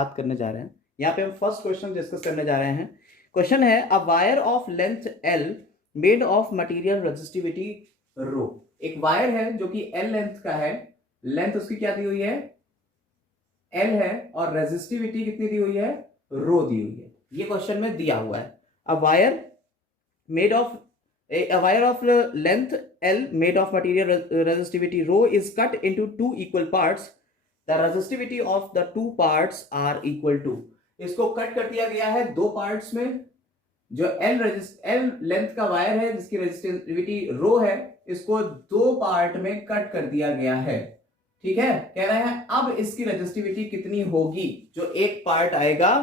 बात करने जा रहे हैं। यहाँ पे हम फर्स्ट क्वेश्चन डिस्कस करने जा रहे हैं। क्वेश्चन है a wire of length L made of material resistivity rho. एक वायर है जो कि L लेंथ का है, लेंथ उसकी क्या दी हुई है, L है, और रेजिस्टिविटी कितनी दी हुई है, रो दी हुई है। ये क्वेश्चन में दिया हुआ है। A wire made of a wire of length L made of material resistivity rho is cut into two equal parts. The resistivity of the two parts are equal to. इसको कट कर दिया गया है दो पार्ट्स में। जो L length का wire है जिसकी रेजिस्टिविटी रो है, इसको दो पार्ट में कट कर दिया गया है। ठीक है, कह रहे हैं अब इसकी रेजिस्टिविटी कितनी होगी, जो एक पार्ट आएगा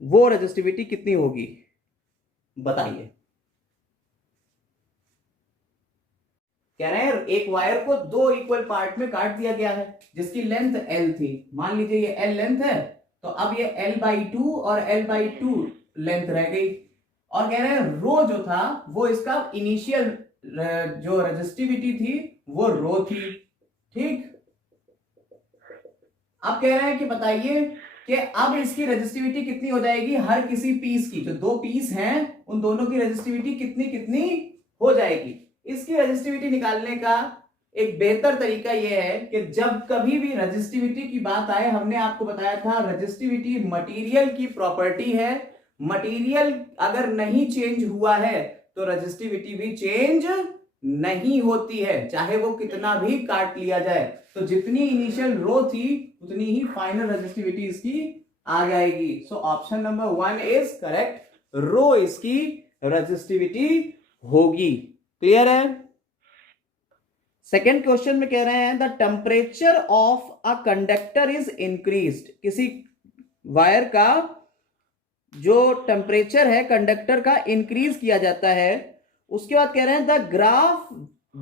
वो रेजिस्टिविटी कितनी होगी बताइए। कह रहे हैं एक वायर को दो इक्वल पार्ट में काट दिया गया है जिसकी लेंथ L थी। मान लीजिए ये L लेंथ है, तो अब ये L/2 और L/2 लेंथ रह गई। और कह रहे हैं रो जो था वो इसका इनिशियल जो रेजिस्टिविटी थी वो रो थी। ठीक, अब कह रहे हैं कि बताइए कि अब इसकी रेजिस्टिविटी कितनी हो जाएगी हर किसी पीस की। जो दो पीस हैं उन दोनों की रेजिस्टिविटी कितनी कितनी हो जाएगी। इसकी रेजिस्टिविटी निकालने का एक बेहतर तरीका यह है कि जब कभी भी रेजिस्टिविटी की बात आए, हमने आपको बताया था रेजिस्टिविटी मटेरियल की प्रॉपर्टी है। मटेरियल अगर नहीं चेंज हुआ है तो रेजिस्टिविटी भी चेंज नहीं होती है, चाहे वो कितना भी काट लिया जाए। तो जितनी इनिशियल रो थी उतनी ही फाइनल रेजिस्टिविटी इसकी आ जाएगी। So option number 1 is correct, rho इसकी रेजिस्टिविटी होगी। क्लियर है। सेकेंड क्वेश्चन में कह रहे हैं the temperature of a conductor is increased. किसी वायर का जो टेम्परेचर है कंडक्टर का इंक्रीज किया जाता है। उसके बाद कह रहे हैं the graph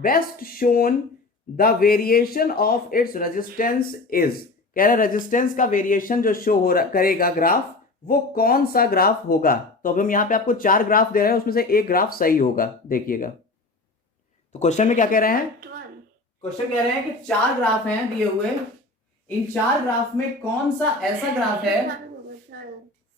best shown the variation of its resistance is. कह रहे हैं रेजिस्टेंस का वेरिएशन जो शो हो करेगा ग्राफ, वो कौन सा ग्राफ होगा। तो अब हम यहां पे आपको 4 ग्राफ दे रहे हैं, उसमें से एक ग्राफ सही होगा, देखिएगा। तो क्वेश्चन में क्या कह रहे हैं, क्वेश्चन कह रहे हैं कि 4 ग्राफ हैं दिए हुए। इन 4 ग्राफ में कौन सा ऐसा ग्राफ है,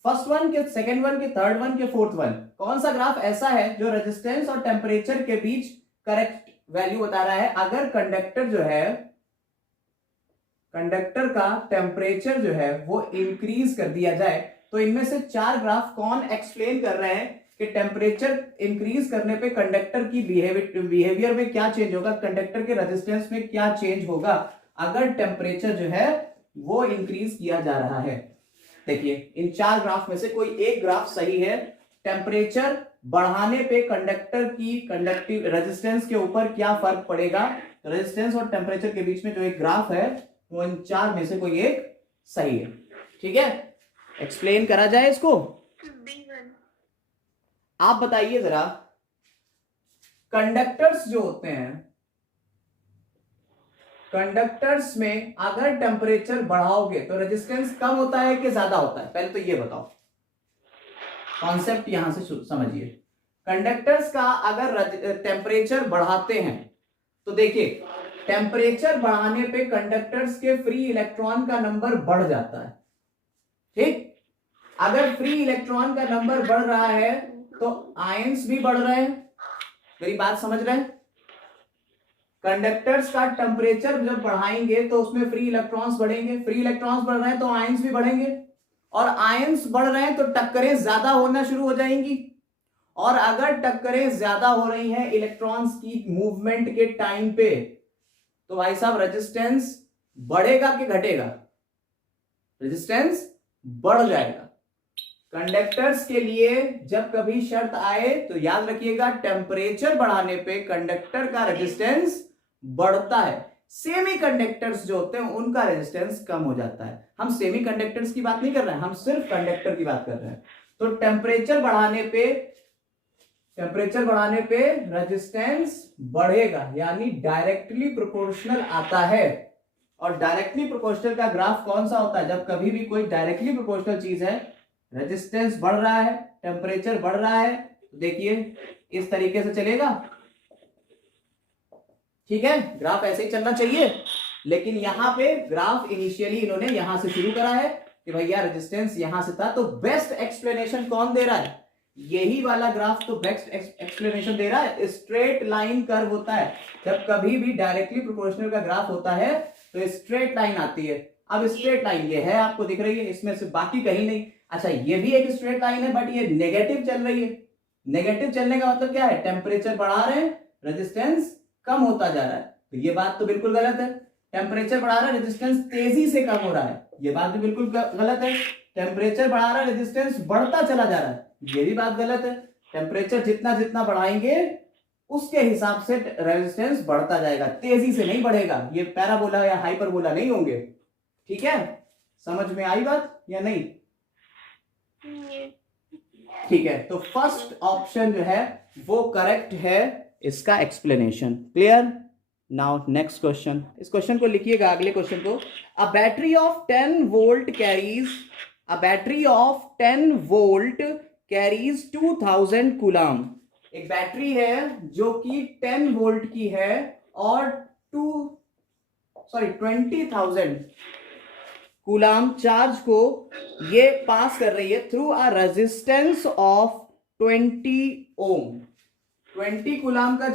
फर्स्ट वन के, सेकेंड वन के, थर्ड वन के, फोर्थ वन, कौन सा ग्राफ ऐसा है जो रेजिस्टेंस और टेम्परेचर के बीच करेक्ट वैल्यू बता रहा है। अगर कंडक्टर जो है, कंडक्टर का टेम्परेचर जो है वो इंक्रीज कर दिया जाए, तो इनमें से 4 ग्राफ कौन एक्सप्लेन कर रहे हैं कि टेम्परेचर इंक्रीज करने पे कंडक्टर की बिहेवियर में क्या चेंज होगा, कंडक्टर के रेजिस्टेंस में क्या चेंज होगा अगर टेम्परेचर जो है वो इंक्रीज किया जा रहा है। देखिए इन 4 ग्राफ में से कोई एक ग्राफ सही है। टेम्परेचर बढ़ाने पे कंडक्टर की कंडक्टिव रेजिस्टेंस के ऊपर क्या फर्क पड़ेगा, रेजिस्टेंस और टेम्परेचर के बीच में जो एक ग्राफ है वो इन 4 में से कोई एक सही है। ठीक है, एक्सप्लेन करा जाए इसको। आप बताइए जरा, कंडक्टर्स जो होते हैं, कंडक्टर्स में अगर टेम्परेचर बढ़ाओगे तो रेजिस्टेंस कम होता है कि ज्यादा होता है, पहले तो ये बताओ। कॉन्सेप्ट यहां से समझिए। कंडक्टर्स का अगर टेम्परेचर बढ़ाते हैं तो देखिए टेम्परेचर बढ़ाने पे कंडक्टर्स के फ्री इलेक्ट्रॉन का नंबर बढ़ जाता है। ठीक, अगर फ्री इलेक्ट्रॉन का नंबर बढ़ रहा है तो आयंस भी बढ़ रहे हैं। मेरी बात समझ रहे हैं। कंडक्टर्स का टेम्परेचर जब बढ़ाएंगे तो उसमें फ्री इलेक्ट्रॉन्स बढ़ेंगे, फ्री इलेक्ट्रॉन्स बढ़ रहे हैं तो आयंस भी बढ़ेंगे, और आयंस बढ़ रहे हैं तो टक्करें ज्यादा होना शुरू हो जाएंगी। और अगर टक्करें ज्यादा हो रही हैं इलेक्ट्रॉन्स की मूवमेंट के टाइम पे, तो भाई साहब रेजिस्टेंस बढ़ेगा कि घटेगा, रेजिस्टेंस बढ़ जाएगा। कंडक्टर्स के लिए जब कभी शर्त आए तो याद रखिएगा टेम्परेचर बढ़ाने पे कंडक्टर का रेजिस्टेंस बढ़ता है, सेमी कंडक्टर्स जो होते हैं उनका रेजिस्टेंस कम हो जाता है। हम सेमी कंडक्टर्स की बात नहीं कर रहे हैं, हम सिर्फ कंडक्टर की बात कर रहे हैं। तो टेम्परेचर बढ़ाने पे रेजिस्टेंस बढ़ेगा, यानी डायरेक्टली प्रोपोर्शनल आता है। और डायरेक्टली प्रोपोर्शनल का ग्राफ कौन सा होता है, जब कभी भी कोई डायरेक्टली प्रोपोर्शनल चीज है, रेजिस्टेंस बढ़ रहा है, टेम्परेचर बढ़ रहा है, तो देखिए इस तरीके से चलेगा। ठीक है, ग्राफ ऐसे ही चलना चाहिए। लेकिन यहां पे ग्राफ इनिशियली इन्होंने यहां से शुरू करा है कि भैया रेजिस्टेंस यहां से था, तो बेस्ट एक्सप्लेनेशन कौन दे रहा है? यही वाला ग्राफ तो बेस्ट एक्सप्लेनेशन दे रहा है। स्ट्रेट लाइन कर्व होता है, जब कभी भी डायरेक्टली प्रोपोर्शनल का ग्राफ होता है तो स्ट्रेट लाइन आती है। अब स्ट्रेट लाइन ये है, आपको दिख रही है, इसमें से बाकी कहीं नहीं। अच्छा, ये भी एक स्ट्रेट लाइन है, बट ये नेगेटिव चल रही है। नेगेटिव चलने का मतलब क्या है? टेम्परेचर बढ़ा रहे हैं, रेजिस्टेंस कम होता जा रहा है। तो ये बात तो बिल्कुल गलत है। टेम्परेचर बढ़ा रहा है, रेजिस्टेंस तेजी से कम हो रहा है, ये बात भी बिल्कुल गलत है। टेम्परेचर बढ़ा रहा है, रेजिस्टेंस बढ़ता चला जा रहा है, ये भी बात गलत है। टेम्परेचर जितना जितना बढ़ाएंगे उसके हिसाब से रेजिस्टेंस बढ़ता जाएगा, तेजी से नहीं बढ़ेगा। ये पैराबोला या हाइपरबोला नहीं होंगे। ठीक है, समझ में आई बात या नहीं? ठीक है, तो फर्स्ट ऑप्शन जो है वो करेक्ट है इसका explanation. Clear? Now next question, इस क्वेश्चन को लिखिएगा, अगले क्वेश्चन को। A battery of 10 volt carries, a battery of 10 volt carries 2000 coulomb. एक बैटरी है जो कि 10 वोल्ट की है और 20,000 कूलम चार्ज को ये पास कर रही है through a resistance of 20 ohm. 20 coulomb का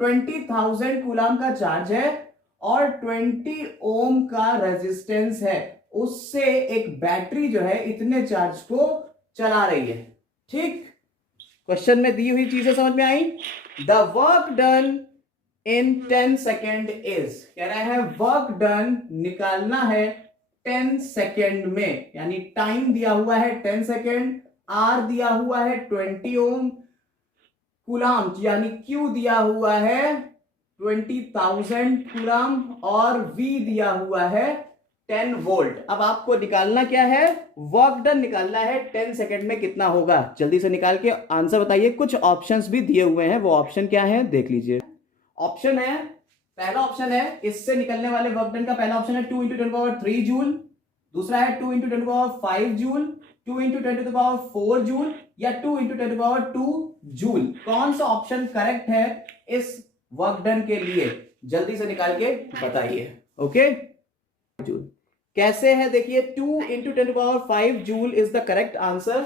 20,000 कूलम का चार्ज है और 20 ओम का रेजिस्टेंस है, उससे एक बैटरी जो है इतने चार्ज को चला रही है। ठीक, क्वेश्चन में दी हुई चीजें समझ में आई? The work done in 10 second is, कह रहे हैं वर्क डन निकालना है 10 सेकेंड में, यानी टाइम दिया हुआ है 10 सेकेंड, आर दिया हुआ है 20 ओम, कूलम यानी क्यू दिया हुआ है 20,000 कूलम और वी दिया हुआ है 10 वोल्ट। अब आपको निकालना क्या है? वर्क डन निकालना है 10 सेकेंड में कितना होगा। जल्दी से निकाल के आंसर बताइए। कुछ ऑप्शंस भी दिए हुए हैं, वो ऑप्शन क्या है देख लीजिए। ऑप्शन है, पहला ऑप्शन है इससे निकलने वाले वर्क डन का पहला ऑप्शन है 2 × 10⁻³ जूल, दूसरा है 2 × 10⁻5 जूल, 2 × 10⁻4 जूल या 2 × 10⁻2 जूल। कौन सा ऑप्शन करेक्ट है इस वर्क डन के लिए? जल्दी से निकाल के बताइए। ओके, जूल कैसे है देखिए, 2 × 10⁻5 joule is the correct answer.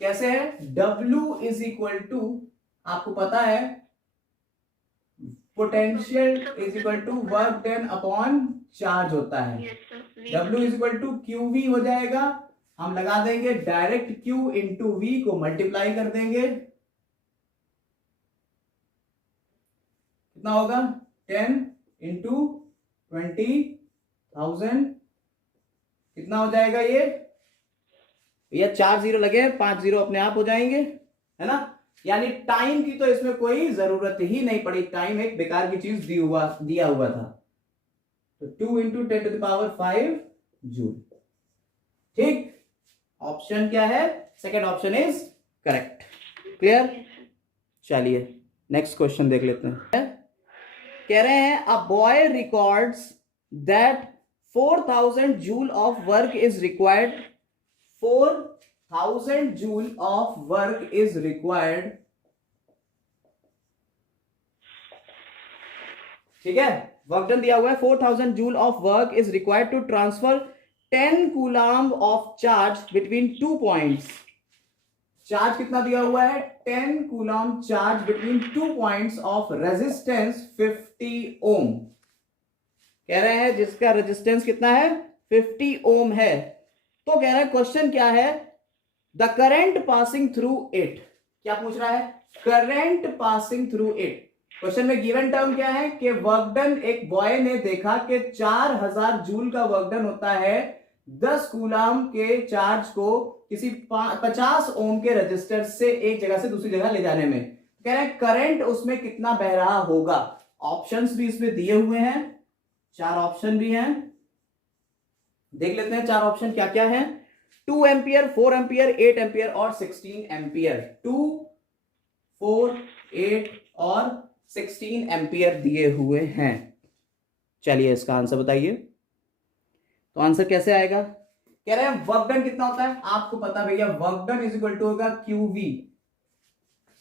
कैसे है? W इज इक्वल टू, आपको पता है, potential is equal to work done upon charge होता है। W is equal to QV हो जाएगा। हम लगा देंगे डायरेक्ट Q इंटू V को मल्टीप्लाई कर देंगे, कितना होगा? 10 × 20,000, कितना हो जाएगा ये 4 जीरो लगे, 5 जीरो अपने आप हो जाएंगे, है ना? यानी टाइम की तो इसमें कोई जरूरत ही नहीं पड़ी, टाइम एक बेकार की चीज दिया हुआ था। तो 2 × 10⁵ जूल। ठीक, ऑप्शन क्या है? Second option is correct. Clear? चलिए नेक्स्ट क्वेश्चन देख लेते हैं। कह रहे हैं a boy records that 4,000 joule of work is required, 4,000 joule of work is required. ठीक है, वर्क डन दिया हुआ है 4,000 joule of work is required to transfer 10 coulomb of charge between 2 points. Charge कितना दिया हुआ है? 10 coulomb charge between 2 points of resistance 50 ओम। कह रहे हैं जिसका रेजिस्टेंस कितना है? 50 ओम है। तो कह रहा है क्वेश्चन क्या है? The current passing through it. क्या पूछ रहा है? Current passing through it. Question में गिवन टर्म क्या है कि वर्क डन, एक बॉय ने देखा कि 4,000 जूल का वर्क डन होता है 10 कूलम के चार्ज को किसी 50 ओम के रजिस्टर से एक जगह से दूसरी जगह ले जाने में। कह रहे हैं करंट उसमें कितना बह रहा होगा। ऑप्शंस भी इसमें दिए हुए हैं, 4 ऑप्शन भी हैं, देख लेते हैं 4 ऑप्शन क्या क्या है। 2 एम्पियर, 4 एम्पियर, 8 एम्पियर और 16 एम्पियर। 2, 4, 8 और 16 एम्पियर दिए हुए हैं। चलिए इसका आंसर बताइए। तो आंसर कैसे आएगा? कह रहे हैं वर्क डन कितना होता है? आपको पता भैया, work done is equal to होगा QV।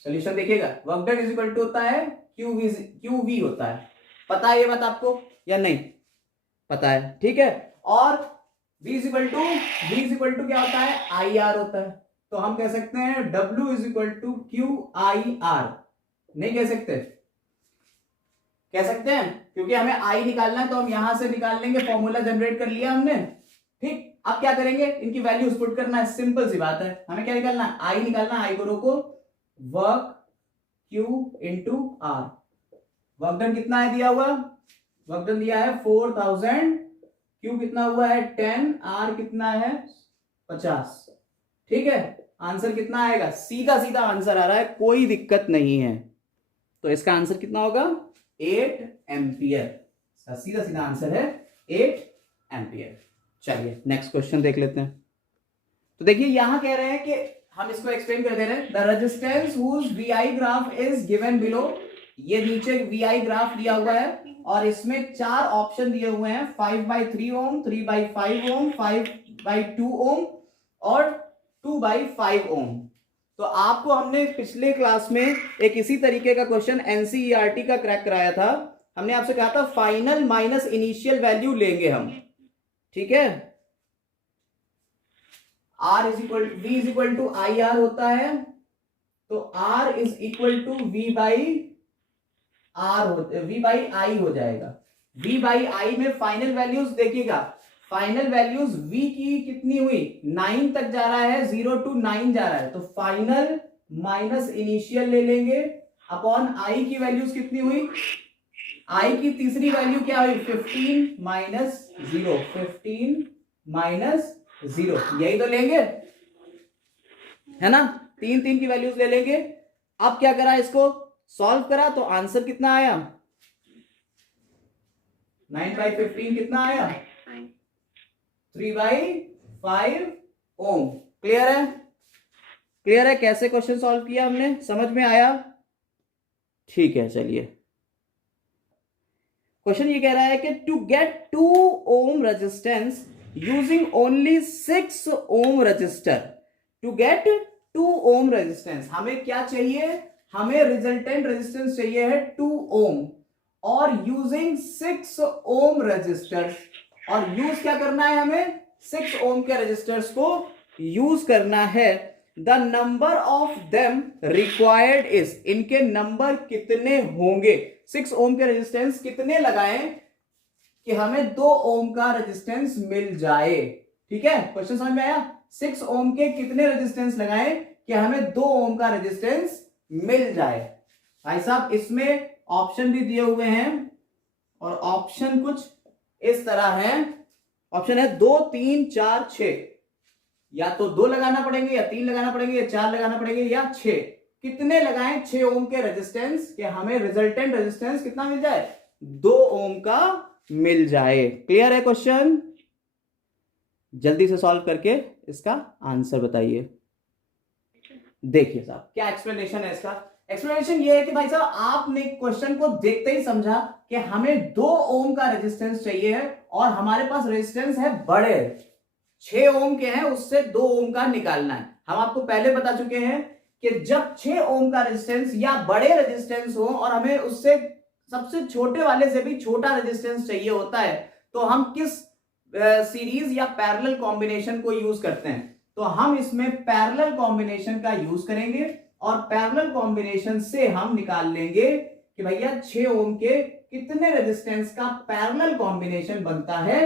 सोल्यूशन देखिएगा, work done is equal to होता है QV होता है। पता है ये बात आपको या नहीं? पता है, ठीक है। और V इज इक्वल टू क्या होता है, आई आर होता है। तो हम कह सकते हैं W is equal to Q I R. नहीं कह सकते? कह सकते हैं, क्योंकि हमें आई निकालना है तो हम यहां से निकाल लेंगे, फॉर्मूला जनरेट कर लिया हमने। ठीक, अब क्या करेंगे, इनकी वैल्यूज पुट करना है, सिंपल सी बात है। हमें क्या निकालना है, आई निकालना है। आई को रोको, work Q into R. Work done कितना है दिया हुआ, वर्क डन दिया है 4000, Q कितना हुआ है 10, R कितना है 50। ठीक है, आंसर कितना आएगा, सीधा सीधा आंसर आ रहा है, कोई दिक्कत नहीं है। तो इसका आंसर कितना होगा, 8 एम्पियर। सीधा सीधा आंसर है 8 एम्पियर। चलिए नेक्स्ट क्वेश्चन देख लेते हैं। तो देखिए यहां कह रहे हैं कि हम इसको एक्सप्लेन कर दे रहे हैं, the resistance whose VI graph is given below. ये नीचे VI ग्राफ दिया हुआ है और इसमें 4 ऑप्शन दिए हुए हैं, 5/3 ओम, 3/5 ओम, 5/2 ओम और 2/5 ओम। तो आपको हमने पिछले क्लास में एक इसी तरीके का क्वेश्चन NCERT का क्रैक कराया था। हमने आपसे कहा था फाइनल माइनस इनिशियल वैल्यू लेंगे हम। ठीक है, R is equal V is equal to I R होता है, तो R is equal to V by I हो जाएगा। V बाई आई में फाइनल वैल्यूज देखिएगा, फाइनल वैल्यूज V की कितनी हुई, 9 तक जा रहा है, 0 to 9 जा रहा है, तो फाइनल माइनस इनिशियल ले लेंगे अपॉन I की वैल्यूज कितनी हुई, I की तीसरी वैल्यू क्या हुई, 15 माइनस 0, 15 माइनस 0, यही तो लेंगे, है ना, 3 की वैल्यूज ले लेंगे। अब क्या करा, इसको सॉल्व करा तो आंसर कितना आया, 9/15 कितना आया, 3/5 ओम। क्लियर है, क्लियर है कैसे क्वेश्चन सॉल्व किया हमने, समझ में आया? ठीक है, चलिए क्वेश्चन ये कह रहा है कि to get 2 ohm resistance using only 6 ohm resistor, to get 2 ohm resistance, हमें क्या चाहिए, हमें रिजल्टेंट रेजिस्टेंस चाहिए है 2 ओम और यूजिंग 6 ओम रजिस्टर्स, और यूज क्या करना है, हमें 6 ओम के रजिस्टर्स को यूज करना है। The number of them required is, इनके नंबर कितने होंगे, 6 ओम के रेजिस्टेंस कितने लगाएं कि हमें 2 ओम का रेजिस्टेंस मिल जाए। ठीक है, क्वेश्चन समझ में आया, 6 ओम के कितने रेजिस्टेंस लगाएं कि हमें 2 ओम का रेजिस्टेंस मिल जाए। भाई साहब इसमें ऑप्शन भी दिए हुए हैं और ऑप्शन कुछ इस तरह है, ऑप्शन है 2, 3, 4, 6, या तो 2 लगाना पड़ेंगे, या 3 लगाना पड़ेंगे, या 4 लगाना पड़ेंगे, या 6। कितने लगाएं 6 ओम के रेजिस्टेंस कि हमें रिजल्टेंट रेजिस्टेंस कितना मिल जाए, 2 ओम का मिल जाए। क्लियर है क्वेश्चन, जल्दी से सॉल्व करके इसका आंसर बताइए। देखिए साहब क्या एक्सप्लेनेशन है इसका, एक्सप्लेनेशन ये है कि भाई साहब आपने क्वेश्चन को देखते ही समझा कि हमें 2 ओम का रेजिस्टेंस चाहिए है और हमारे पास रेजिस्टेंस है बड़े 6 ओम के हैं, उससे 2 ओम का निकालना है। हम आपको पहले बता चुके हैं कि जब 6 ओम का रेजिस्टेंस या बड़े रेजिस्टेंस हो और हमें उससे सबसे छोटे वाले से भी छोटा रेजिस्टेंस चाहिए होता है, तो हम किस सीरीज या पैरेलल कॉम्बिनेशन को यूज करते हैं, तो हम इसमें पैरेलल कॉम्बिनेशन का यूज करेंगे और पैरेलल कॉम्बिनेशन से हम निकाल लेंगे कि भैया 6 ओम के कितने रेजिस्टेंस का पैरेलल कॉम्बिनेशन बनता है,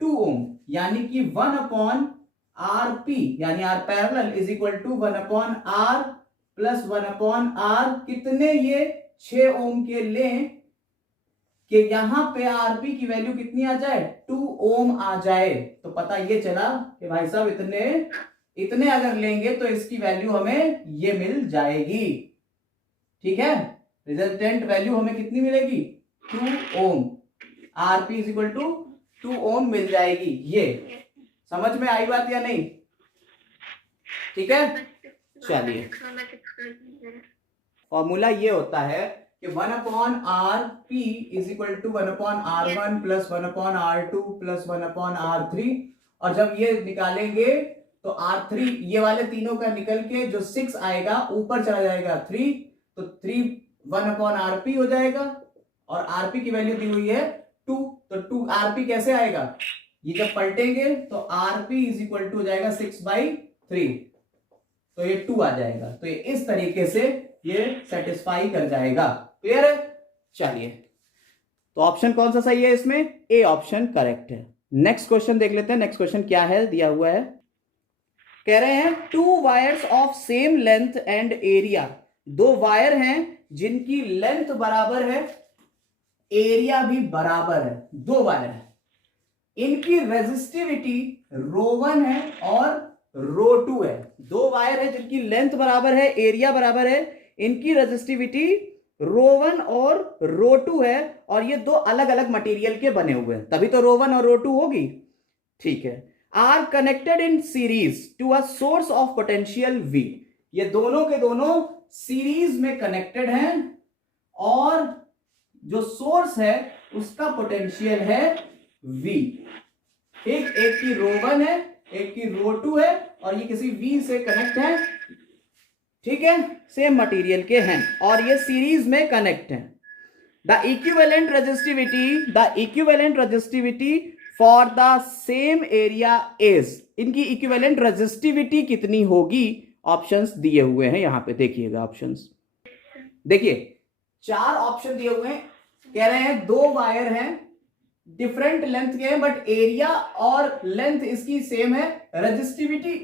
2 ओम, यानी कि 1/RP, यानी R parallel is equal to 1/R plus 1/R, कितने ये 6 ओम के लें कि यहां पे आरपी की वैल्यू कितनी आ जाए, 2 ओम आ जाए। तो पता ये चला कि भाई साहब इतने अगर लेंगे तो इसकी वैल्यू हमें ये मिल जाएगी। ठीक है, रिजल्टेंट वैल्यू हमें कितनी मिलेगी, 2 ओम, आरपी इज इक्वल टू 2 ओम मिल जाएगी। ये समझ में आई बात या नहीं? ठीक है, चलिए फॉर्मूला ये होता है कि 1/RP is equal to 1/R1 plus 1/R2 plus 1/R3, और जब ये निकालेंगे तो R3 ये वाले तीनों का निकल के जो 6 आएगा ऊपर चला जाएगा 3, तो 3 1/RP हो जाएगा और RP की वैल्यू दी हुई है 2, तो 2 RP कैसे आएगा, ये जब पलटेंगे तो आरपी इज इक्वल टू हो जाएगा 6/3, तो ये 2 आ जाएगा। तो ये इस तरीके से ये सेटिस्फाई कर जाएगा। क्लियर है? चलिए, तो ऑप्शन कौन सा सही है इसमें? ए ऑप्शन करेक्ट है। नेक्स्ट क्वेश्चन देख लेते हैं। नेक्स्ट क्वेश्चन क्या है, दिया हुआ है, कह रहे हैं 2 wires of same length and area, 2 wire हैं जिनकी लेंथ बराबर है, एरिया भी बराबर है, 2 वायर है, इनकी रेजिस्टिविटी ρ1 है और ρ2 है। 2 वायर है जिनकी लेंथ बराबर है, एरिया बराबर है, इनकी रेजिस्टिविटी ρ1 और ρ2 है, और ये 2 अलग अलग मटेरियल के बने हुए हैं, तभी तो ρ1 और ρ2 होगी। ठीक है। Are connected in series to a source of potential V, ये दोनों के दोनों सीरीज में कनेक्टेड हैं, और जो सोर्स है उसका पोटेंशियल है V। एक की ρ1 है, एक की ρ2 है, और ये किसी V से कनेक्ट है। ठीक है, सेम मटेरियल के हैं और ये सीरीज में कनेक्ट हैं। The equivalent resistivity for the same area is, इनकी इक्विवेलेंट रेजिस्टिविटी कितनी होगी? ऑप्शंस दिए हुए हैं यहां पे, देखिएगा ऑप्शंस। देखिए 4 ऑप्शन दिए हुए हैं, कह रहे हैं 2 वायर हैं, डिफरेंट लेंथ के हैं, बट एरिया और लेंथ इसकी सेम है, रेजिस्टिविटी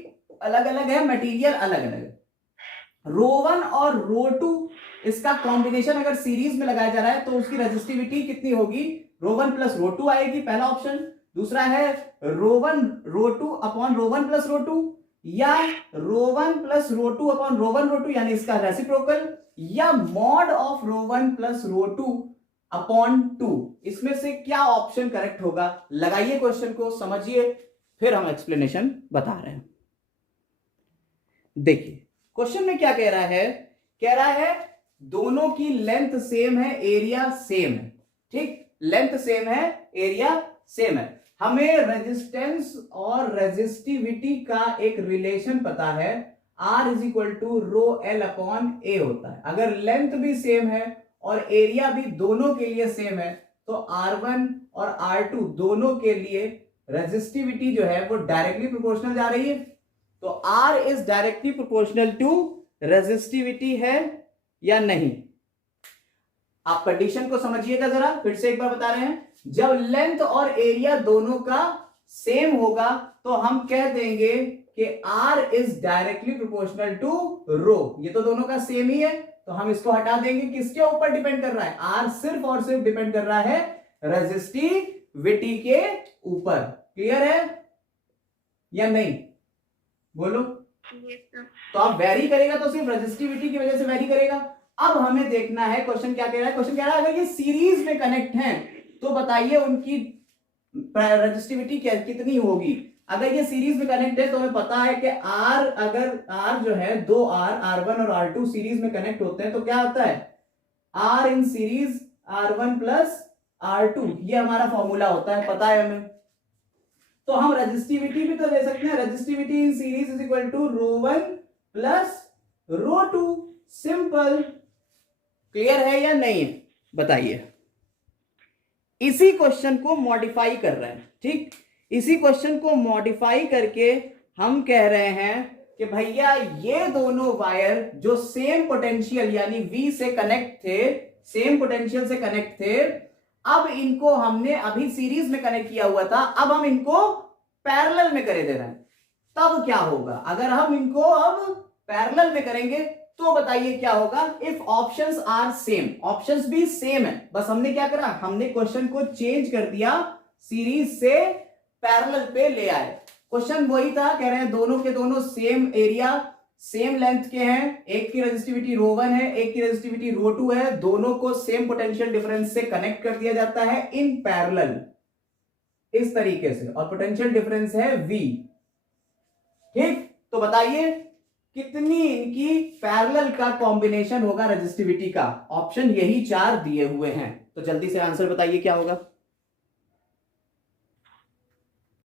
अलग अलग है, मटेरियल अलग अलग है। ρ1 और ρ2 इसका कॉम्बिनेशन अगर सीरीज में लगाया जा रहा है तो उसकी रेजिस्टिविटी कितनी होगी? ρ1 प्लस ρ2 आएगी, पहला ऑप्शन। दूसरा है ρ1 ρ2 अपॉन ρ1 प्लस ρ2, या ρ1 प्लस ρ2 अपॉन ρ1 ρ2, यानी इसका रेसिप्रोकल, या मॉड ऑफ ρ1 प्लस ρ2 अपॉन 2। इसमें से क्या ऑप्शन करेक्ट होगा? लगाइए क्वेश्चन को, समझिए, फिर हम एक्सप्लेनेशन बता रहे हैं। देखिए क्वेश्चन में क्या कह रहा है, कह रहा है दोनों की लेंथ सेम है, एरिया सेम है। ठीक, लेंथ सेम है, एरिया सेम है। हमें रेजिस्टेंस और रेजिस्टिविटी का एक रिलेशन पता है, R is equal to ρL upon A होता है। अगर लेंथ भी सेम है और एरिया भी दोनों के लिए सेम है, तो R1 और R2 दोनों के लिए रेजिस्टिविटी जो है वो डायरेक्टली प्रोपोर्शनल जा रही है। तो R is directly proportional to resistivity है या नहीं? आप कंडीशन को समझिएगा जरा, फिर से एक बार बता रहे हैं। जब लेंथ और एरिया दोनों का सेम होगा तो हम कह देंगे कि R is directly proportional to ρ। ये तो दोनों का सेम ही है, तो हम इसको हटा देंगे। किसके ऊपर डिपेंड कर रहा है? R सिर्फ और सिर्फ डिपेंड कर रहा है रेजिस्टिविटी के ऊपर। क्लियर है या नहीं? बोलो। तो आप वेरी करेगा तो सिर्फ रेजिस्टिविटी की वजह से वेरी करेगा। अब हमें देखना है क्वेश्चन क्या कह रहा है। क्वेश्चन कह रहा है अगर ये सीरीज में कनेक्ट हैं तो बताइए उनकी रेजिस्टिविटी कितनी होगी। अगर ये सीरीज में कनेक्ट है तो हमें पता है कि R, अगर R जो है 2R, R1 और R2 सीरीज में कनेक्ट होते हैं तो क्या आता है? R in series R1 plus R2, ये हमारा फॉर्मूला होता है, पता है हमें। तो हम रेजिस्टिविटी भी तो ले सकते हैं, resistivity in series is equal to ρ1 plus ρ2, simple. Clear है या नहीं है? बताइए। इसी क्वेश्चन को मॉडिफाई कर रहे हैं। ठीक, इसी क्वेश्चन को मॉडिफाई करके हम कह रहे हैं कि भैया ये दोनों वायर जो सेम पोटेंशियल यानी V से कनेक्ट थे, सेम पोटेंशियल से कनेक्ट थे, अब इनको हमने अभी सीरीज में कनेक्ट किया हुआ था, अब हम इनको पैरेलल में करे दे रहे हैं। तब क्या होगा? अगर हम इनको अब पैरेलल में करेंगे तो बताइए क्या होगा? If options are same, options भी सेम है, बस हमने क्या करा, हमने क्वेश्चन को चेंज कर दिया, सीरीज से पैरेलल पे ले आए। क्वेश्चन वही था, कह रहे हैं दोनों के दोनों सेम एरिया सेम लेंथ के हैं, एक की रेजिस्टिविटी ρ1 है, एक की रेजिस्टिविटी ρ2 है, दोनों को सेम पोटेंशियल डिफरेंस से कनेक्ट कर दिया जाता है इन पैरेलल, इस तरीके से, और पोटेंशियल डिफरेंस है V। ठीक, तो बताइए कितनी इनकी पैरेलल का कॉम्बिनेशन होगा रेजिस्टिविटी का? ऑप्शन यही 4 दिए हुए हैं, तो जल्दी से आंसर बताइए क्या होगा।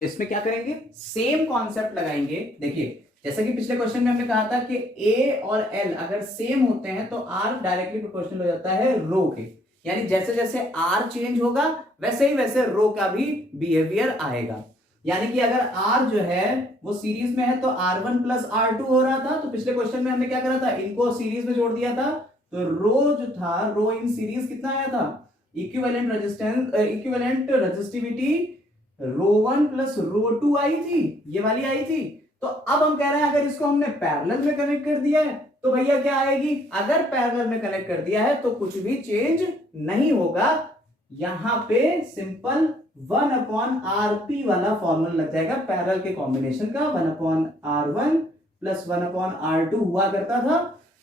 इसमें क्या करेंगे? सेम कॉन्सेप्ट लगाएंगे। देखिए जैसा कि पिछले क्वेश्चन में हमने कहा था कि A और L अगर सेम होते हैं तो R डायरेक्टली प्रोपोर्शनल हो जाता है रो के, यानी जैसे जैसे R चेंज होगा वैसे ही वैसे रो का भी बिहेवियर आएगा। यानी कि अगर R जो है वो सीरीज में है तो R1 प्लस R2 हो रहा था। तो पिछले क्वेश्चन में हमने क्या करा था, इनको सीरीज में जोड़ दिया था, तो रो जो था, रो इन सीरीज कितना आया था, इक्विवेलेंट रेजिस्टेंस, इक्विवेलेंट रेजिस्टिविटी रो 1 प्लस रो 2 आई थी, ये वाली आई थी। तो अब हम कह रहे हैं अगर इसको हमने पैरेलल में कनेक्ट कर दिया है तो भैया क्या आएगी, अगर पैरेलल में कनेक्ट कर दिया है तो कुछ भी चेंज नहीं होगा, यहां पे सिंपल 1/RP वाला फॉर्मूला लग जाएगा पैरेलल के कॉम्बिनेशन का, 1/R1 प्लस 1/R2 हुआ करता था।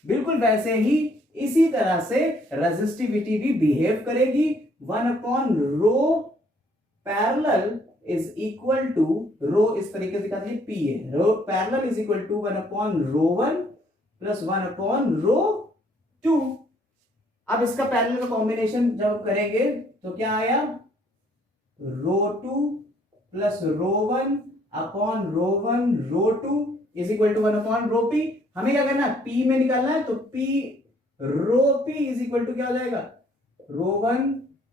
बिल्कुल वैसे ही इसी तरह से रेजिस्टिविटी भी बिहेव करेगी, 1/रो parallel is equal to, rho इस तरीके से लिखा था, P है, rho parallel is equal to 1/रो1 प्लस 1/रो2। अब इसका पैरेलल का कॉम्बिनेशन जब करेंगे तो क्या आया, रो2 प्लस रो1 अपॉन रो1 रो2 इज इक्वल टू 1/रो p। हमें क्या करना है, P में निकालना है, तो P rho p is equal to क्या हो जाएगा, रो1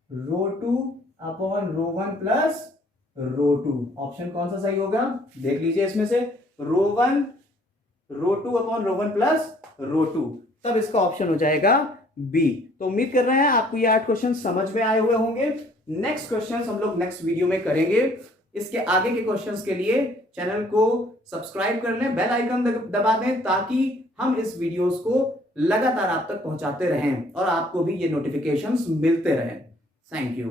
रो2 अपॉन रो1 प्लस रो2। ऑप्शन कौन सा सही होगा, देख लीजिए इसमें से, रो1 रो2 अपॉन रो1 प्लस रो2, तब इसका ऑप्शन हो जाएगा बी। तो उम्मीद कर रहे हैं आपको ये 8 क्वेश्चन समझ में आए हुए होंगे। नेक्स्ट क्वेश्चन हम लोग नेक्स्ट वीडियो में करेंगे। इसके आगे के क्वेश्चंस के लिए चैनल को सब्सक्राइब कर लें, बेल आइकन दबा दें, ताकि हम इस वीडियोस को लगातार आप तक पहुंचाते रहें और आपको भी ये नोटिफिकेशंस मिलते रहें। Thank you.